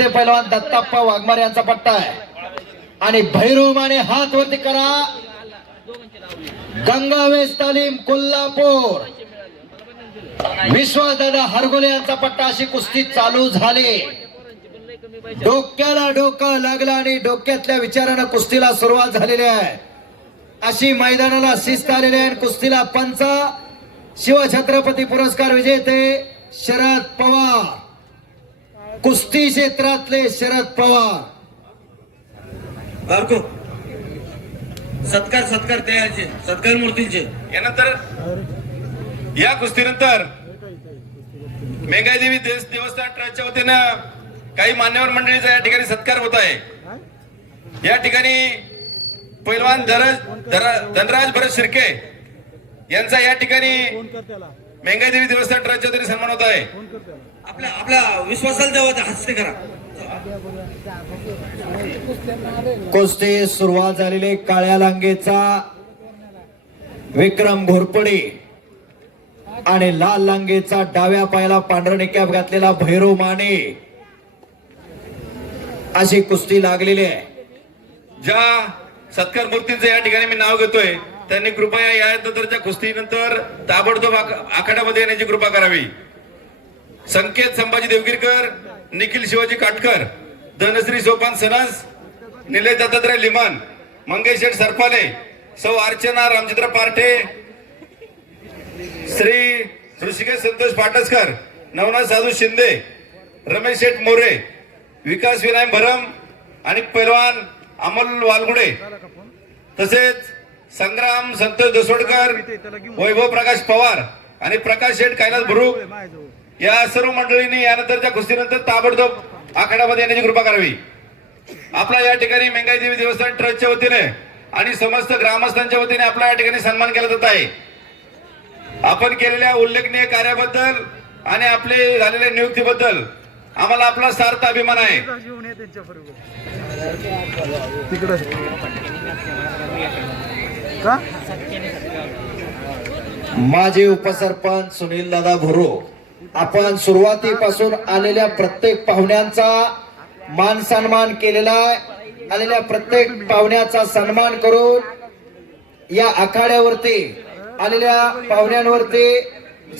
ते पैलवान दत्ताप्पा वाघमारे यांचा पट्टा आहे आणि भैरव माने हात वरती करा. गंगावेश तालीम कोल्हापूर विश्वदादा हरगोले यांचा पट्टा. अशी कुस्ती चालू झाली. डोक्याला डोकं लागलं आणि डोक्यातल्या विचारानं कुस्तीला सुरुवात झालेली आहे. अशी मैदानाला शिस्त आलेली आहे. कुस्तीला पंच शिवछत्रपती पुरस्कार विजेते शरद पवार, कुस्ती क्षेत्रातले शरद पवार. बारको सत्कार त्याचे सत्कार मूर्तीचे. यानंतर या कुस्तीनंतर मेघादेवी देवस्थान ट्रस्टच्या वतीनं काही मान्यवर मंडळीचा या ठिकाणी सत्कार होत आहे. या ठिकाणी पैलवान धनराज भरत शिर्के यांचा या ठिकाणी मेघादेवी देवस्थान ट्रस्टच्या वतीने सन्मान होत आहे. आपल्या विश्वासाला जेव्हा हस्ते करा. कुस्ती सुरुवात झालेली. काळ्या लांगेचा विक्रम घोरपडे आणि लाल लांगेचा डाव्या पायाला पांढरा निकॅप घातलेला भैरव माने. अशी कुस्ती लागलेली आहे. ज्या सत्कार मूर्तींचं या ठिकाणी मी नाव घेतोय त्यांनी कृपया या नंतरच्या कुस्तीनंतर ताबडतोब आखाड्यामध्ये येण्याची कृपा करावी. संकेत संभाजी देवगिरकर, निखिल शिवाजी काटकर, धनश्री सोपान सनस, निलेश दत्तात्रय लिमन, मंगेश शेठ सरपाले, सौ अर्चना रामचंद्र पार्टे, श्री ऋषिकेश संतोष पाटसकर, नवनाथ साधू शिंदे, रमेश शेठ मोरे, विकास विनाय भरम आणि पैलवान अमोल वालगुडे, तसेच संग्राम संतोष दसोडकर, वैभव प्रकाश पवार आणि प्रकाश शेठ कैलास भरुक या सर्व मंडळींनी यानंतरच्या कुस्तीनंतर ताबडतोब आखाड्यामध्ये येण्याची कृपा करावी. आपला या ठिकाणी मेंगाईदेवी देवस्थान ट्रस्टच्या वतीने आणि समस्त ग्रामस्थांच्या वतीने आपला या ठिकाणी सन्मान केला जात आहे. आपण केलेल्या उल्लेखनीय कार्याबद्दल आणि आपले झालेल्या नियुक्तीबद्दल आम्हाला आपला सार्थ अभिमान आहे. माजी उपसरपंच सुनील दादा भोरो, आपण सुरुवातीपासून आलेल्या प्रत्येक पाहुण्यांचा मान सन्मान केलेला आहे. आलेल्या प्रत्येक पाहुण्याचा सन्मान करून या आखाड्यावरती आलेल्या पाहुण्यांवरती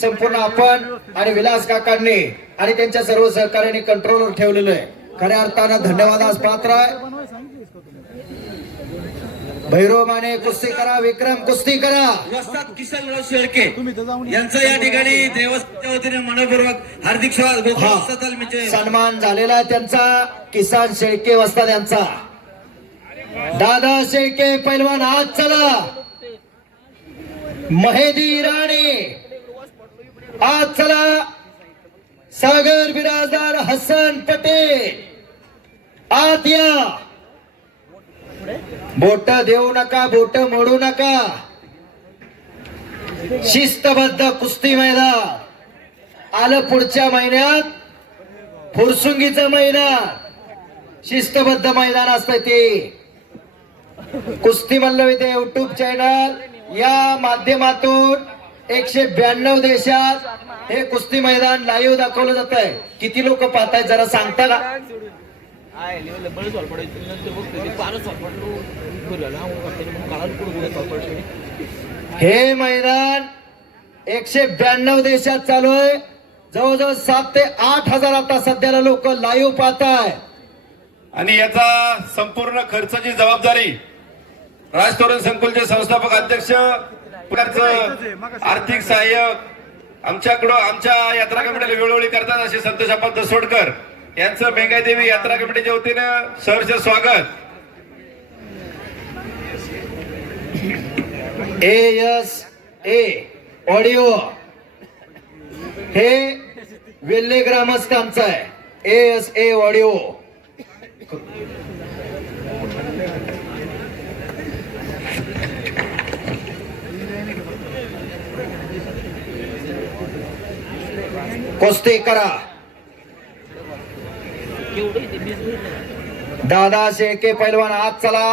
संपूर्ण आपण आणि विलास काकांनी आणि त्यांच्या सर्व सहकार्याने कंट्रोलवर ठेवलेलं आहे. खऱ्या अर्थानं धन्यवादास पात्र आहे. भैरव माने कुस्ती करा, विक्रम कुस्ती करा. वस्ताद किसनराव शेळके यांचं या ठिकाणी देवस्थानच्या वतीने मनपूर्वक हार्दिक स्वागत. सन्मान झालेला आहे त्यांचा. किसान शेळके वस्ताद यांचा. दादा शेळके पैलवान आज चला. महेदी राणे आज चला. सागर बिराजदार हसन पटेल आत या. बोट देऊ नका, बोट मोडू नका. शिस्तबद्ध कुस्ती मैदान आलं पुढच्या महिन्यात. फुरसुंगीचं मैदान शिस्तबद्ध मैदान असतं ते. कुस्ती मल्लविद्या युट्यूब चॅनल या माध्यमातून 192 देशात हे कुस्ती मैदान लाईव्ह दाखवलं जात आहे. किती लोक पाहतायत जरा सांगता का? हे मैदान 192 देशात चालू आहे. जवळजवळ 7 ते 8 हजार आता सध्याला लोक लाईव्ह पाहताय. आणि याचा संपूर्ण खर्चाची जबाबदारी राज तोरण संकुलचे संस्थापक अध्यक्ष, आर्थिक सहाय्यक आमच्या यात्रा कमिटीला वेळोवेळी करतात असे संतोष आप्पा दसोडकर यांचं मेंगादेवी यात्रा कमिटीच्या वतीनं सहर्ष स्वागत. ASA ऑडिओ हे वेल्हे ग्रामस्थांचं आहे. ASA ऑडिओ कुस्ती करा. दादा शेळके पैलवान आज चला.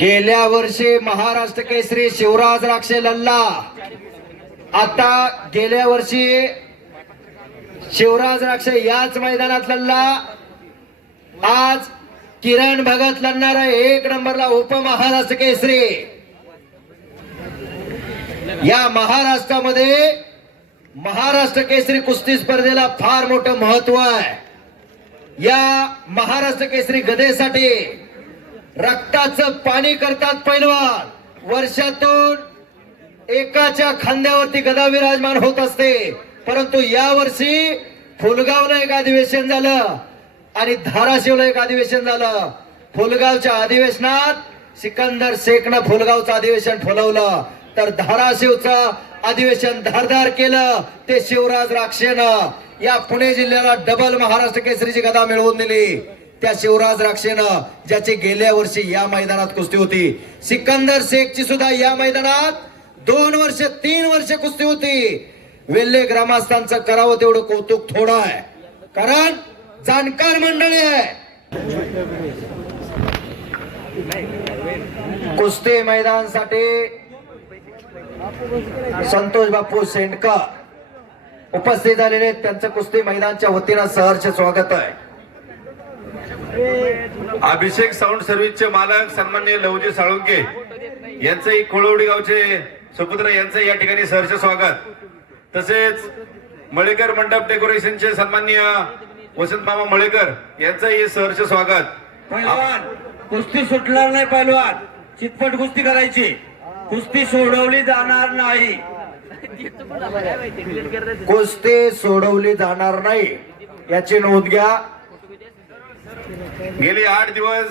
गेल्या वर्षी महाराष्ट्र केसरी शिवराज राक्षे लल्ला. आता गेल्या वर्षी शिवराज राक्षे याच मैदानात लढला. आज किरण भगत लढणार आहे 1 नंबरला उपमहाराष्ट्र केसरी. या महाराष्ट्रामध्ये महाराष्ट्र केसरी कुस्ती स्पर्धेला फार मोठं महत्व आहे. या महाराष्ट्र केसरी गदेसाठी रक्ताचं पाणी करतात पैलवान. वर्षातून एकाच्या खांद्यावरती गदा विराजमान होत असते. परंतु या वर्षी फुलगावला एक अधिवेशन झालं आणि धाराशिवला एक अधिवेशन झालं. फुलगावच्या अधिवेशनात सिकंदर शेखनं फुलगावचं अधिवेशन फुलवलं, तर धाराशिवचं अधिवेशन धारदार केलं ते शिवराज राक्षेनं. या पुणे जिल्ह्याला डबल महाराष्ट्र केसरीची गदा मिळवून दिली त्या शिवराज राक्षेनं, ज्याची गेल्या वर्षी या मैदानात कुस्ती होती. सिकंदर शेखची सुद्धा या मैदानात 2 वर्ष 3 वर्ष कुस्ती होती. वेल्हे ग्रामस्थांचं करावं तेवढं कौतुक थोडं आहे, कारण जाणकार मंडळी आहे. कुस्ती मैदानासाठी संतोष बापू सेंडकर उपस्थित झालेले, त्यांचं कुस्ती मैदानच्या वतीनं सहर्ष स्वागत आहे. अभिषेक साऊंड सर्व्हिसचे मालक सन्माननीय लवजी साळुंके यांचंही कोळवडी गावचे सुपुत्र यांचं या ठिकाणी सहर्ष स्वागत. तसेच मळेकर मंडप डेकोरेशनचे सन्माननीय वसंत मामा मळेकर यांचंही सहर्ष स्वागत. पैलवान कुस्ती सुटणार नाही. पैलवान चितपट कुस्ती करायची, कुस्ती सोडवली जाणार नाही. कुस्ती सोडवली जाणार नाही याची नोंद घ्या. गेली 8 दिवस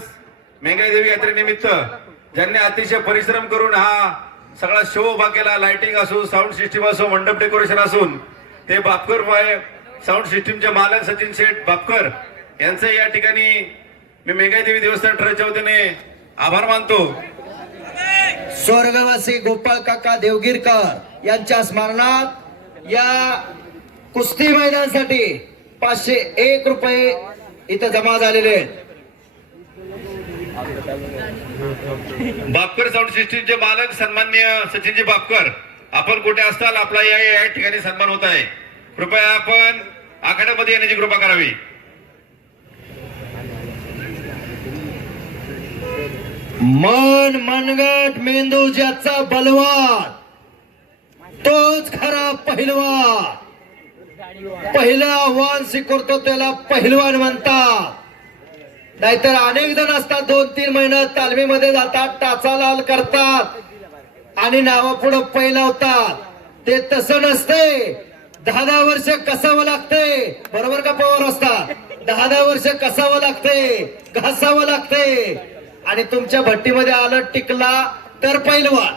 मेंगाईदेवी यात्रेनिमित्त ज्यांनी अतिशय परिश्रम करून हा सगळा शो उभा केला, लाइटिंग असो, साऊंड सिस्टीम असो, मंडप डेकोरेशन असून, ते बापकर साऊंड सिस्टीमचे मालक सचिन शेठ बापकर यांचं या ठिकाणी मी मेंगाईदेवी देवस्थान ट्रस्टच्या वतीने आभार मानतो. स्वर्गवासी गोपाळ काका देवगिरकर यांच्या स्मरणार्थ या कुस्ती मैदानासाठी 501 रुपये इथं जमा झालेले आहेत. बापकर साऊंड सिस्टीमचे मालक सन्माननीय सचिनजी बापकर, आपण कुठे असताल आपला या ठिकाणी सन्मान होत आहे. कृपया आपण आखाड्यामध्ये येण्याची कृपा करावी. मन मनगट मेंदू ज्याचा बलवान तोच खरा पहिलवान. पहिलं आव्हान स्वीकारतो त्याला पहिलवान म्हणतात. नाहीतर अनेक जण असतात 2-3 महिने तालमीमध्ये जातात, टाचा लाल करतात आणि नावापुढं पैलवतात. ते तसं नसते. 10-10 वर्ष कसावं लागते, बरोबर का पवार असतात? 10-10 वर्ष कसावं लागते, घासावं लागते. आणि तुमच्या भट्टीमध्ये आलं टिकला तर पैलवान,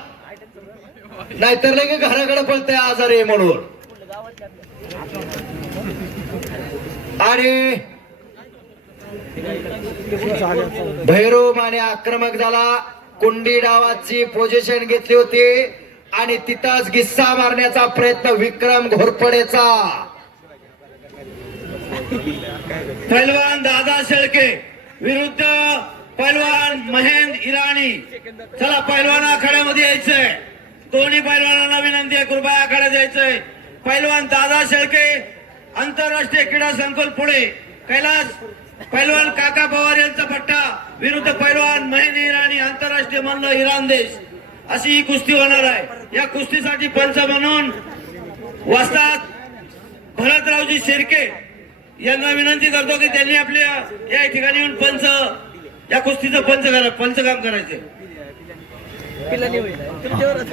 नाहीतर लगे घराकडे पळते आजार आहे म्हणून. आणि भैरव माने आक्रमक झाला, कुंडी डावाची पोझिशन घेतली होती आणि तिथंच गिस्सा मारण्याचा प्रयत्न विक्रम घोरपडेचा. पैलवान दादा शेळके विरुद्ध पैलवान महेंद्र इराणी. चला पैलवान आखाड्यामध्ये यायचंय. दोन्ही पैलवानांना विनंती आहे, कृपया आखाड्यात यायचंय. पैलवान दादा शेळके आंतरराष्ट्रीय क्रीडा संकुल पुणे कैलास, पैलवान काका पवार यांचा पट्टा विरुद्ध पैलवान महेंद्र इराणी आंतरराष्ट्रीय मल्ल इराण देश, अशी ही कुस्ती होणार आहे. या कुस्तीसाठी पंच म्हणून वस्ताद भरतरावजी शिर्के यांना विनंती करतो की त्यांनी आपल्या या ठिकाणी येऊन पंच या कुस्तीचं पंचकाम करायचे.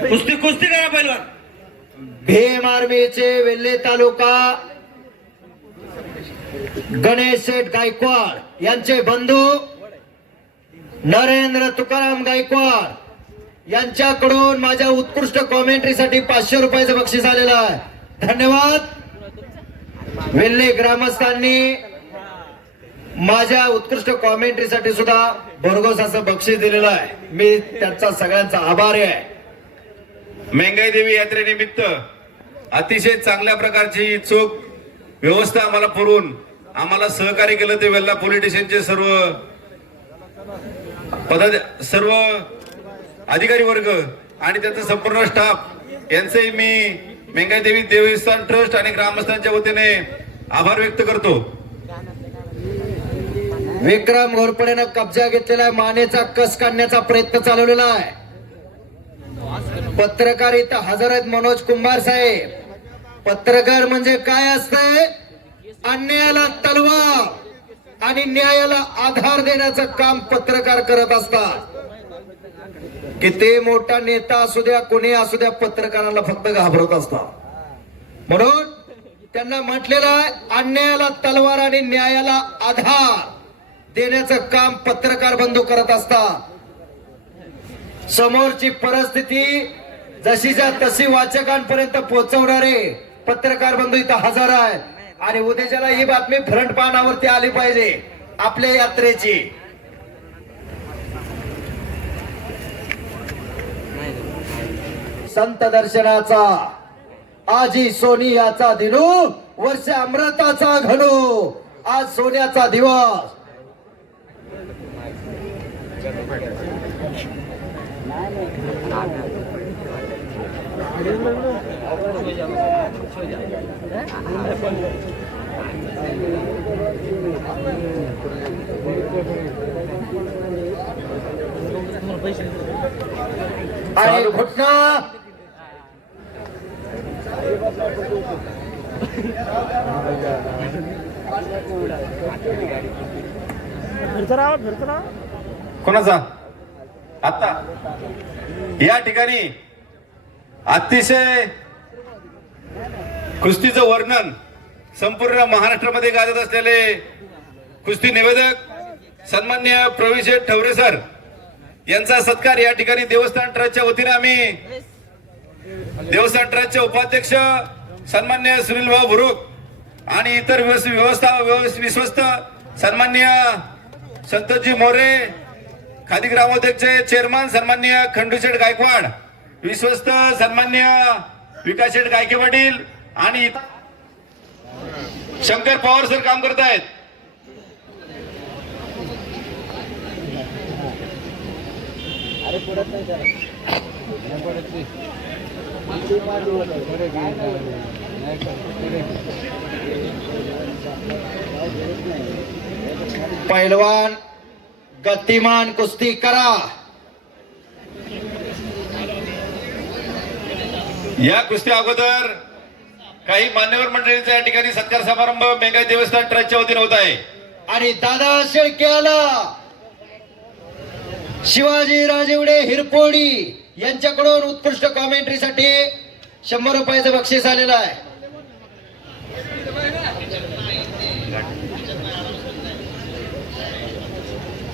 कुस्ती करा पैलवान. भीम आर्मीचे वेल्हे तालुका गणेश शेठ गायकवाड यांचे बंधू नरेंद्र तुकाराम गायकवाड यांच्याकडून माझ्या उत्कृष्ट कॉमेंट्रीसाठी 500 रुपयाचं बक्षीस आलेलं आहे. धन्यवाद. वेल्हे ग्रामस्थांनी माझ्या उत्कृष्ट कॉमेंट्रीसाठी सुद्धा भरघोस असं बक्षीस दिलेलं आहे. मी त्यांचा सगळ्यांचा आभारी आहे. मेंगाईदेवी यात्रेनिमित्त अतिशय चांगल्या प्रकारची चोख व्यवस्था आम्हाला पुरवून आम्हाला सहकार्य केलं ते वेल्हा पोलीस स्टेशनचे सर्व अधिकारी वर्ग आणि त्यांचा संपूर्ण स्टाफ यांचेही मी मेंगाईदेवी देवस्थान ट्रस्ट आणि ग्रामस्थांच्या वतीने आभार व्यक्त करतो. विक्रम घोरपडेनं कब्जा घेतलेला मानेचा कस काढण्याचा प्रयत्न चालवलेला आहे. पत्रकार इथं हजर आहेत मनोज कुंभार साहेब. पत्रकार म्हणजे काय असतंय? अन्यायाला तलवार आणि न्यायाला आधार देण्याचं काम पत्रकार करत असतात. किती मोठा नेता असू द्या, कोणी असू द्या, पत्रकाराला फक्त घाबरत असतात. म्हणून त्यांना म्हटलेलं आहे, अन्यायाला तलवार आणि न्यायाला आधार देण्याचं काम पत्रकार बंधू करत असतात. समोरची परिस्थिती जशीच्या तशी वाचकांपर्यंत पोहोचवणारे पत्रकार बंधू इथं हजर आहे. आणि उद्याच्याला ही बातमी फ्रंट पानावरती आली पाहिजे आपल्या यात्रेची. संत दर्शनाचा आजी सोनियाचा दिनू, वर्ष अमृताचा घडू, आज सोन्याचा दिवस. आणि घटना कोणाचा? आता या ठिकाणी अतिशय कुस्तीचं वर्णन संपूर्ण महाराष्ट्रामध्ये गाजत असलेले कुस्ती निवेदक सन्माननीय प्रवीण ठवरे सर यांचा सत्कार या ठिकाणी देवस्थान ट्रस्टच्या वतीने आम्ही देवस्थान ट्रस्टचे उपाध्यक्ष सन्माननीय सुनील भाऊ भुरुक आणि इतर विश्वस्त सन्माननीय संतोषजी मोरे, खादी ग्रामोद्योगचे चेअरमन सन्माननीय खंडूशेठ गायकवाड, विश्वस्त सन्माननीय विकासशेठ गायके पाटील आणि शंकर पवार सर काम करत आहेत. पैलवान गतिमान कुस्ती करा. या कुस्ती अगोदर काही मान्यवर मंडळींचा या ठिकाणी सत्कार समारंभ मेंगाई देवस्थान ट्रस्टच्या वतीने होत आहे. आणि दादा शेळके आला, शिवाजी राजेवडे हिरपोडी यांच्याकडून उत्कृष्ट कॉमेंट्रीसाठी 100 रुपयाचं बक्षीस आलेलं आहे.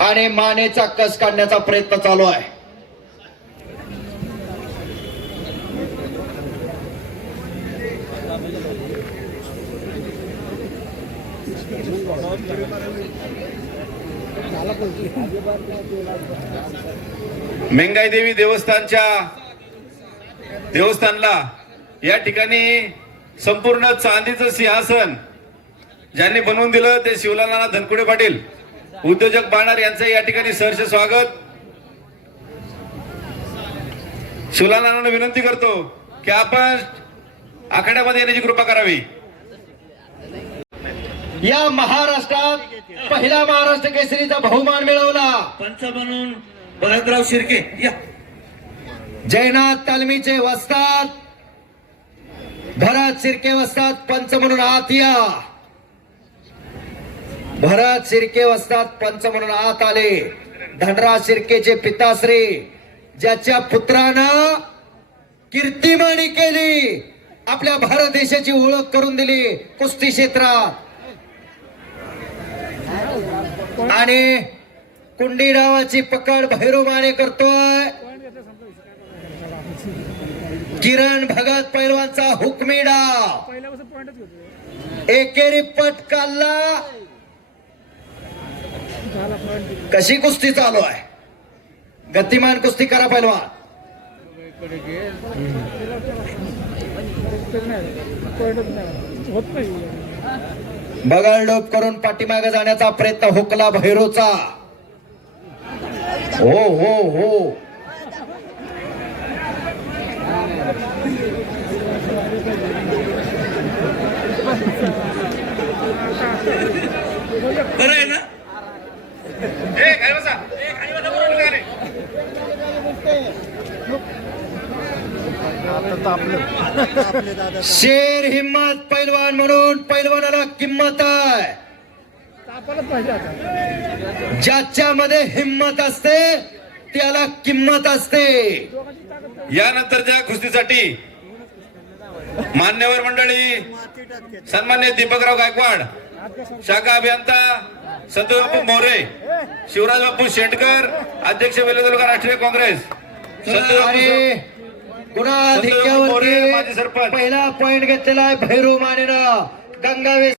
आणि मानेचा कस काढण्याचा प्रयत्न चालू आहे. मेंगाई देवी देवस्थानला या ठिकाणी संपूर्ण चांदीचं सिंहासन ज्यांनी बनवून दिलं ते शिवलाल धनकुडे पाटील उद्योजक बाणार यांचं या ठिकाणी सहर्ष स्वागत. शिवलाल विनंती करतो की आपण आखाड्यामध्ये येण्याची कृपा करावी. या महाराष्ट्रात पहिला महाराष्ट्र केसरीचा बहुमान मिळवला पंच म्हणून भरतराव शिर्के या. जयनाथ तालमीचे वस्ताद भरत शिर्के वस्ताद पंच म्हणून आत या. भरत शिर्के वस्ताद पंच म्हणून आत आले. धनराज शिर्केचे पिताश्री ज्याच्या पुत्रानं कीर्तिमानी केली, आपल्या भारत देशाची ओळख करून दिली कुस्ती क्षेत्रात. आणि कुंडी डावाची पकड भैरव माने करतोय. किरण भगत पैलवानचा हुकमी डाव एकेरी पट काढला. कशी कुस्ती चालू आहे? गतिमान कुस्ती करा पैलवान. बगलडोब करून पाठीमागे जाण्याचा प्रयत्न हुकला भैरोचा. हो हो हो बरं आहे ना? शेर हिम्मत पैलवान म्हणून पैलवानाला किंमत आहे. ज्याच्यामध्ये हिम्मत असते त्याला किंमत असते. यानंतरच्या कुस्तीसाठी मान्यवर मंडळी सन्मान्य दीपकराव गायकवाड, शाखा अभियंता संतोष बापू मोरे, शिवराज बापू शेटकर, अध्यक्ष वेले तालुका राष्ट्रीय काँग्रेस, संतोष बापू आणि गुन्हा मोरे, माजी धिक्क्यावरती सरपंच. पहिला पॉइंट घेतलेला आहे भैरू मानेनं गंगावे